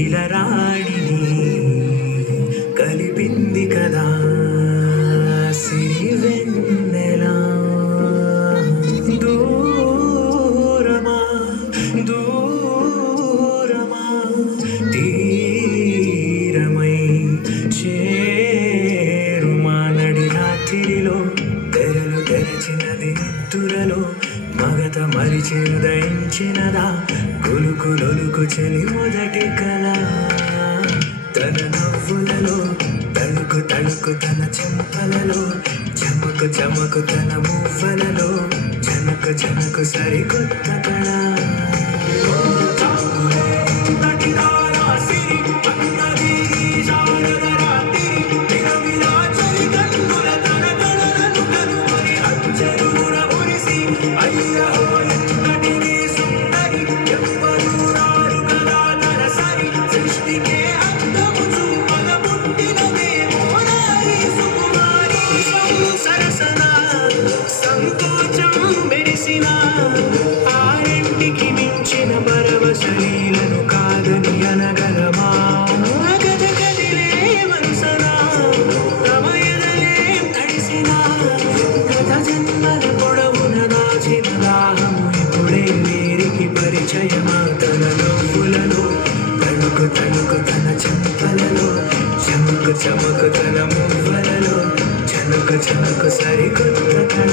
ఇలరాడిని కలిపింది కదా సిరివెన్నెలా దూరమా దూరమా తీరమై చేరుమా నడి రాత్రిలో తెరలు తెరచినది నిద్దురలో మగత మరిచి ఉదయించినదా కొలుకులొలుకు చెలి మొదటి కళ తన నవ్వులలో తణుకు తణుకు తన చెంపలలో చమకు చమకు తన మువ్వలలో జనకు జనకు సరికొత్త కళ ఆరింటికి మించిన పరవశలీలను కాదని అనగలమా గద కదిలే మనసనా రమయదలే తడిసినా గత జన్మల పొడవున దాచిన దాహము ఇప్పుడే వీరికి పరిచయమా తన నవ్వులలో తణుకు తణుకు తన చెంపలలో చమకు చమకు తన మువ్వలలో చనుకు చనుకు సరికొత్త కళ